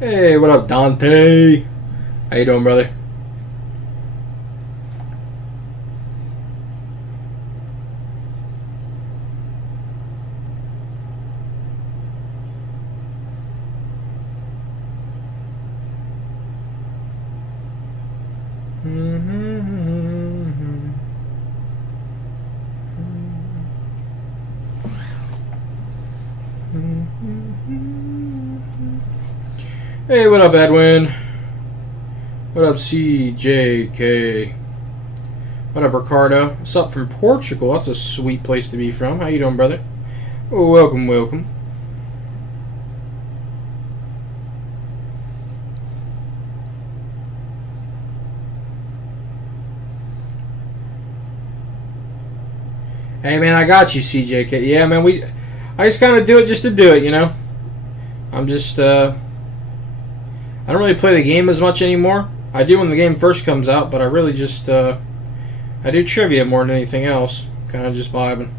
Hey, what up, Dante? How you doing, brother? Hey, what up, Edwin? What up, CJK? What up, Ricardo? What's up from Portugal? That's a sweet place to be from. How you doing, brother? Oh, welcome, welcome. Hey, man, I got you, CJK. Yeah, man, I just kind of do it just to do it, you know? I'm just, I don't really play the game as much anymore. I do when the game first comes out, but I really just, I do trivia more than anything else. Kind of just vibing.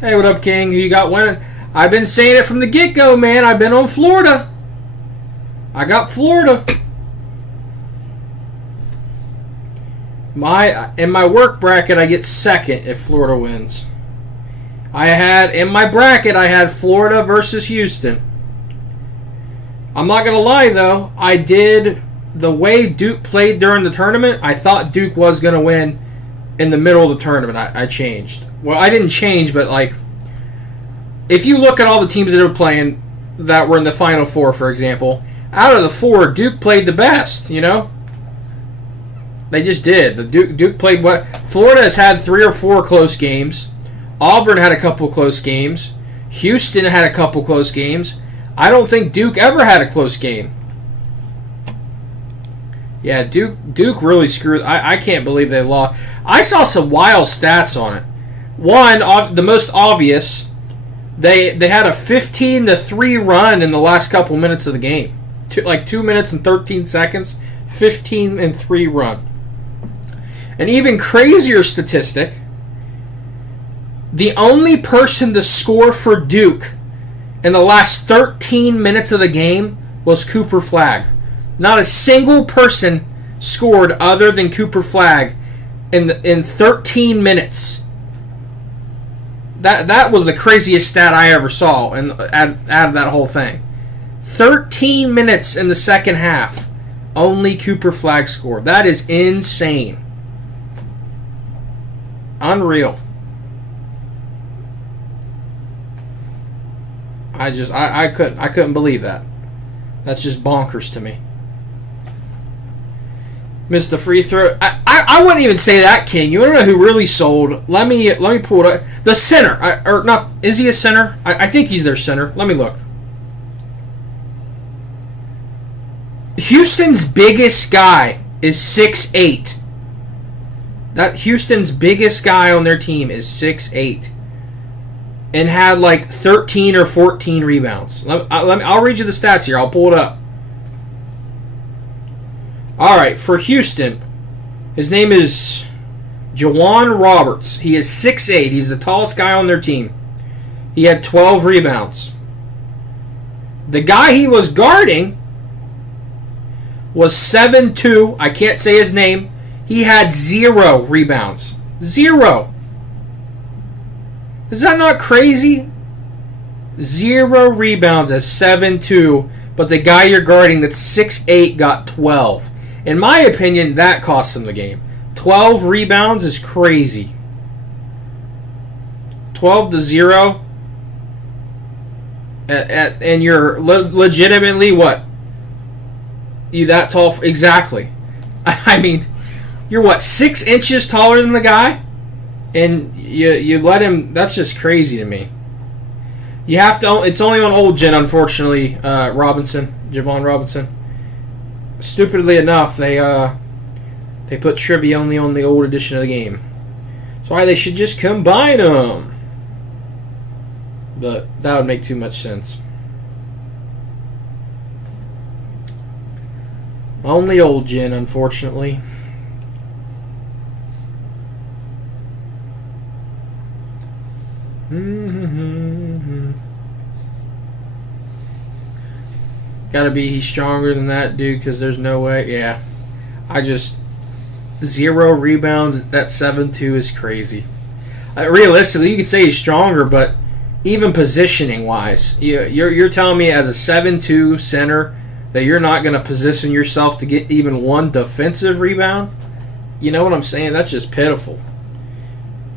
Hey, what up, King? Who you got winning? I've been saying it from the get-go, man. I've been on Florida. I got Florida. In my work bracket, I get second if Florida wins. In my bracket, I had Florida versus Houston. I'm not going to lie, though. The way Duke played during the tournament, I thought Duke was going to win in the middle of the tournament. I changed. Well, I didn't change, but, like, if you look at all the teams that are playing that were in the Final Four, for example, out of the four, Duke played the best, you know? They just did. Duke played what? Florida has had 3 or 4 close games. Auburn had a couple close games. Houston had a couple close games. I don't think Duke ever had a close game. Yeah, Duke really screwed. I can't believe they lost. I saw some wild stats on it. One, the most obvious, they had a 15-3 run in the last couple minutes of the game. 2 minutes and 13 seconds, 15-3 run. An even crazier statistic, the only person to score for Duke in the last 13 minutes of the game was Cooper Flagg. Not a single person scored other than Cooper Flagg in 13 minutes. That was the craziest stat I ever saw out of that whole thing. 13 minutes in the second half. Only Cooper Flagg scored. That is insane. Unreal. I couldn't believe that. That's just bonkers to me. Missed the free throw. I wouldn't even say that, King. You want to know who really sold? Let me pull it up. The center. Or not. Is he a center? I think he's their center. Let me look. Houston's biggest guy is 6'8". That Houston's biggest guy on their team is 6'8", and had like 13 or 14 rebounds. I'll read you the stats here. I'll pull it up. All right, for Houston, his name is Jawan Roberts. He is 6'8". He's the tallest guy on their team. He had 12 rebounds. The guy he was guarding was 7'2". I can't say his name. He had 0 rebounds. 0. Is that not crazy? 0 rebounds at 7'2", but the guy you're guarding that's 6'8" got 12. In my opinion, that cost him the game. 12 rebounds is crazy. 12-0. And you're legitimately what? You that tall? Exactly. I mean, you're what, 6 inches taller than the guy? And you let him. That's just crazy to me. You have to. It's only on old gen, unfortunately. Javon Robinson. Stupidly enough, they put trivia only on the old edition of the game. That's why they should just combine them. But that would make too much sense. Only old gin, unfortunately. Gotta be he's stronger than that dude, because there's no way. Yeah. I just... 0 rebounds at 7'2" is crazy. Realistically, you could say he's stronger, but even positioning-wise, you're telling me as a 7'2" center that you're not going to position yourself to get even one defensive rebound? You know what I'm saying? That's just pitiful.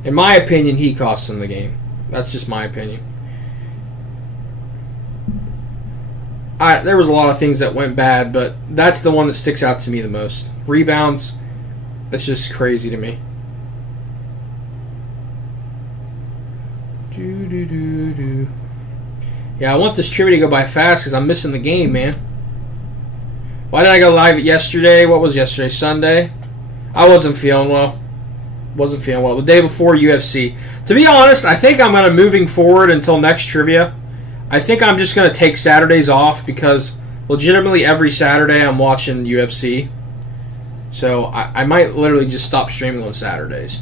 In my opinion, he cost him the game. That's just my opinion. There was a lot of things that went bad, but that's the one that sticks out to me the most. Rebounds, that's just crazy to me. Yeah, I want this trivia to go by fast because I'm missing the game, man. Why did I go live yesterday? What was yesterday? Sunday? I wasn't feeling well. The day before UFC. To be honest, I think I'm going to, moving forward until next trivia, I think I'm just going to take Saturdays off because legitimately every Saturday I'm watching UFC. So I might literally just stop streaming on Saturdays.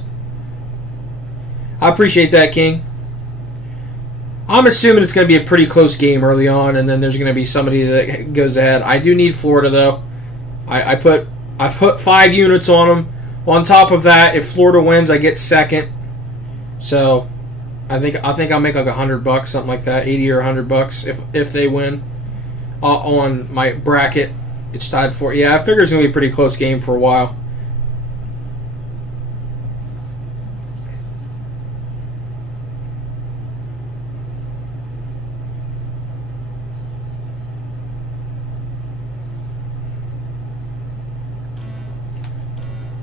I appreciate that, King. I'm assuming it's going to be a pretty close game early on, and then there's going to be somebody that goes ahead. I do need Florida, though. I put 5 units on them. On top of that, if Florida wins, I get second. So I think I'll make like $100, something like that, $80 or $100 if they win. On my bracket, it's tied for. Yeah, I figure it's going to be a pretty close game for a while.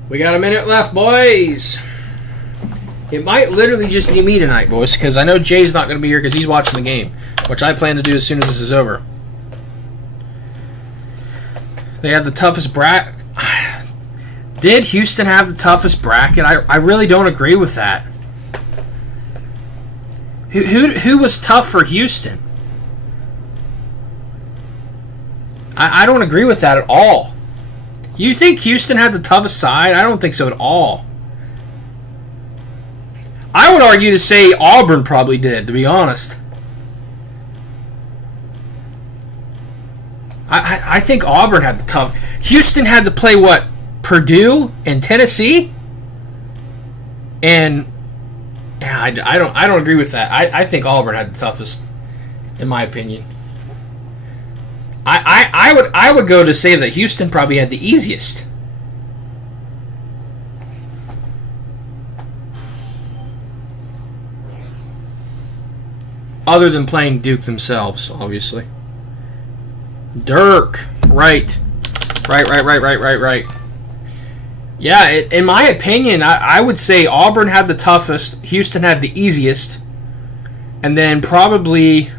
We got a minute left, boys. It might literally just be me tonight, boys, because I know Jay's not going to be here because he's watching the game, which I plan to do as soon as this is over. They had the toughest bracket. Did Houston have the toughest bracket? I really don't agree with that. Who was tough for Houston? I don't agree with that at all. You think Houston had the toughest side? I don't think so at all. I would argue to say Auburn probably did, to be honest. I think Auburn had the tough. Houston had to play what? Purdue and Tennessee? And yeah, I don't agree with that. I think Auburn had the toughest, in my opinion. I would go to say that Houston probably had the easiest. Other than playing Duke themselves, obviously. Dirk. Right. Yeah, in my opinion, I would say Auburn had the toughest, Houston had the easiest, and then probably...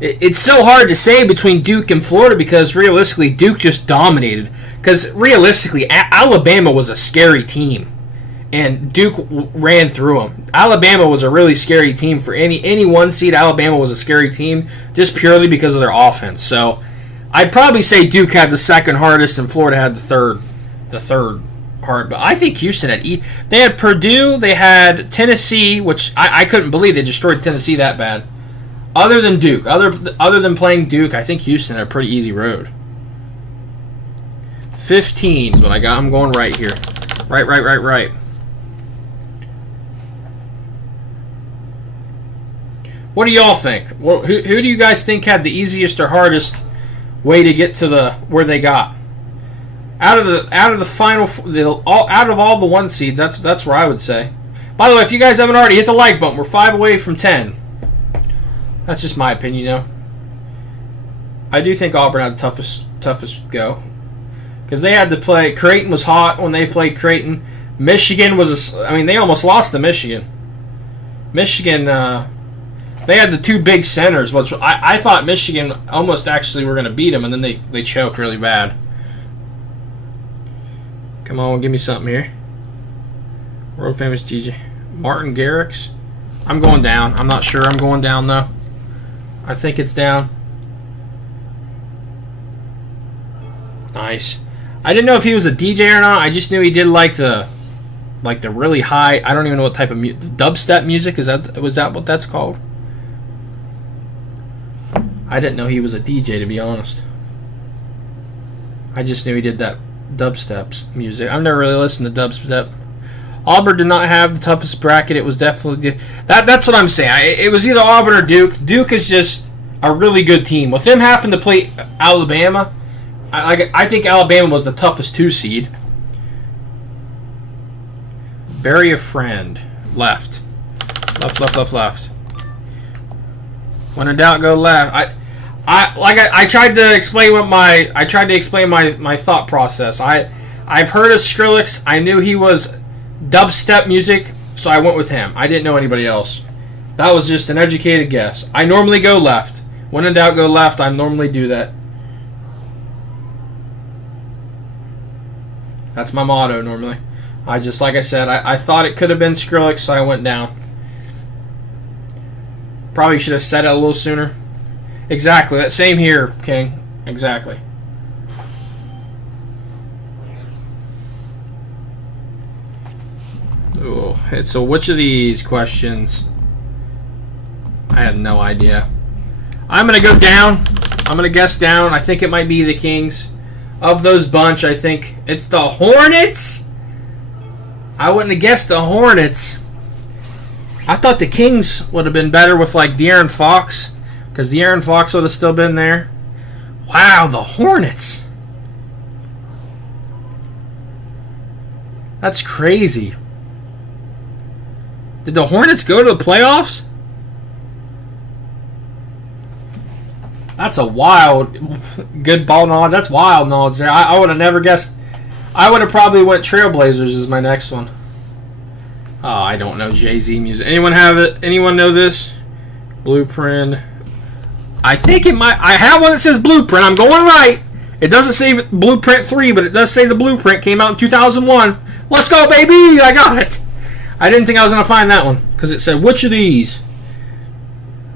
It's so hard to say between Duke and Florida because realistically Duke just dominated. Because realistically, Alabama was a scary team. And Duke ran through them. Alabama was a really scary team. For any one seed, Alabama was a scary team just purely because of their offense. So I'd probably say Duke had the second hardest and Florida had the third hard. But I think Houston had... They had Purdue, they had Tennessee, which I couldn't believe they destroyed Tennessee that bad. Other than Duke, other than playing Duke, I think Houston had a pretty easy road. 15 is what I got. I'm going right here. Right. What do y'all think? Who do you guys think had the easiest or hardest way to get to where they got? Out of the final, out of all the 1 seeds, that's where I would say. By the way, if you guys haven't already, hit the like button. We're 5 away from 10. That's just my opinion, though. I do think Auburn had the toughest go. Because they had to play... Creighton was hot when they played Creighton. Michigan was... they almost lost to Michigan. Michigan, they had the 2 big centers, which I thought Michigan almost actually were going to beat them, and then they choked really bad. Come on, give me something here. World famous DJ. Martin Garrix. I'm going down. I'm not sure. I'm going down, though. I think it's down. Nice. I didn't know if he was a DJ or not. I just knew he did like the really high. I don't even know what type of dubstep music was that what that's called? I didn't know he was a DJ, to be honest. I just knew he did that dubstep music. I've never really listened to dubstep. Auburn did not have the toughest bracket. It was definitely that's what I'm saying. It was either Auburn or Duke. Duke is just a really good team. With them having to play Alabama, I think Alabama was the toughest 2 seed. Bury a friend. Left. Left. When in doubt, go left. I tried to explain my thought process. I've heard of Skrillex. I knew he was dubstep music, so I went with him. I didn't know anybody else. That was just an educated guess. I normally go left. When in doubt, go left. I normally do that. That's my motto normally. Like I said, I thought it could have been Skrillex, so I went down. Probably should have said it a little sooner. Exactly. That same here, King. Exactly. Oh, so which of these questions? I have no idea. I'm going to go down. I'm going to guess down. I think it might be the Kings. Of those bunch, I think it's the Hornets. I wouldn't have guessed the Hornets. I thought the Kings would have been better with like De'Aaron Fox, because De'Aaron Fox would have still been there. Wow, the Hornets. That's crazy. Did the Hornets go to the playoffs? That's a wild, good ball knowledge. That's wild knowledge there. I would have never guessed. I would have probably went Trailblazers as my next one. Oh, I don't know Jay-Z music. Anyone have it? Anyone know this? Blueprint. I think it might. I have one that says Blueprint. I'm going right. It doesn't say Blueprint 3, but it does say the Blueprint came out in 2001. Let's go, baby! I got it. I didn't think I was going to find that one because it said, which of these?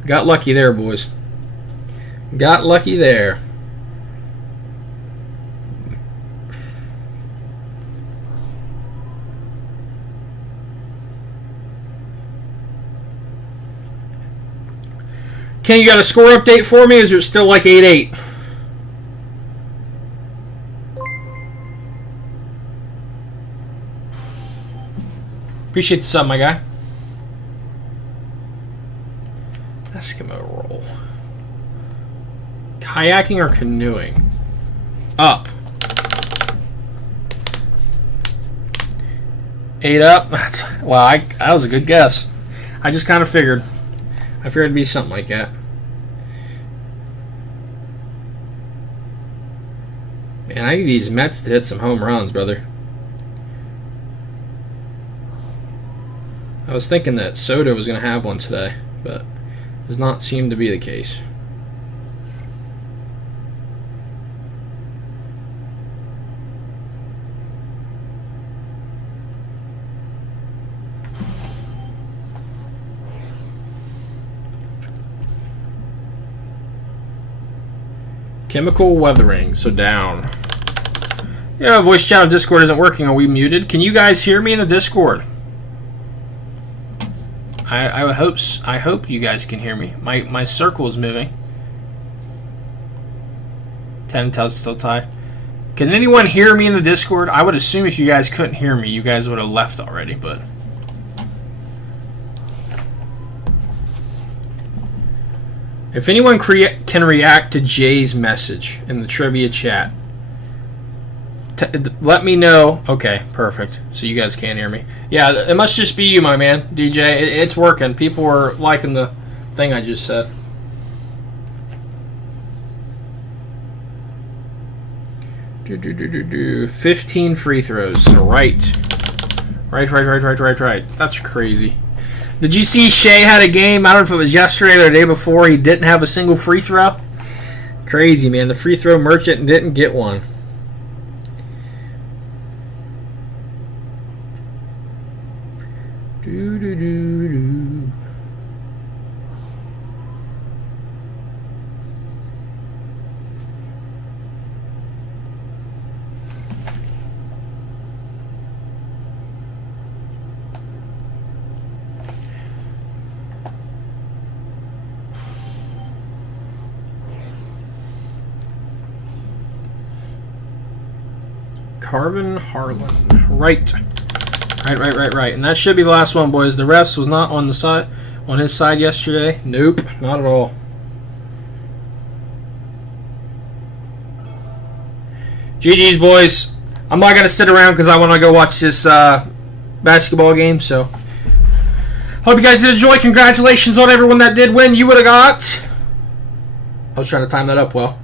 Got lucky there, boys. Got lucky there. Ken, you got a score update for me? Is it still like 8-8? Appreciate the sub, my guy. Eskimo roll. Kayaking or canoeing? Up. 8 up. Wow, that was a good guess. I just kind of figured. I figured it'd be something like that. Man, I need these Mets to hit some home runs, brother. I was thinking that Soto was going to have one today, but does not seem to be the case. Chemical weathering, so down. Yeah, voice chat on Discord isn't working. Are we muted? Can you guys hear me in the Discord? I hope you guys can hear me. My circle is moving. 10 tells still tied. Can anyone hear me in the Discord? I would assume if you guys couldn't hear me, you guys would have left already, but if anyone can react to Jay's message in the trivia chat, let me know. Okay, perfect. So you guys can't hear me. Yeah, it must just be you, my man, DJ. It's working. People were liking the thing I just said. Do 15 free throws. Right. That's crazy. Did you see Shea had a game? I don't know if it was yesterday or the day before. He didn't have a single free throw. Crazy, man. The free throw merchant didn't get one. Carvin Harlan. Right. Right. And that should be the last one, boys. The rest was not on his side yesterday. Nope, not at all. GG's, boys. I'm not going to sit around because I want to go watch this basketball game, so hope you guys did enjoy. Congratulations on everyone that did win. You would have got... I was trying to time that up well.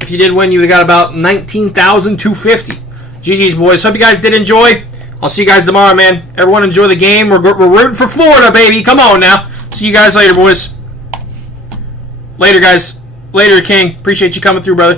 If you did win, you would have got about $19,250. GG's, boys. Hope you guys did enjoy. I'll see you guys tomorrow, man. Everyone enjoy the game. We're rooting for Florida, baby. Come on now. See you guys later, boys. Later, guys. Later, King. Appreciate you coming through, brother.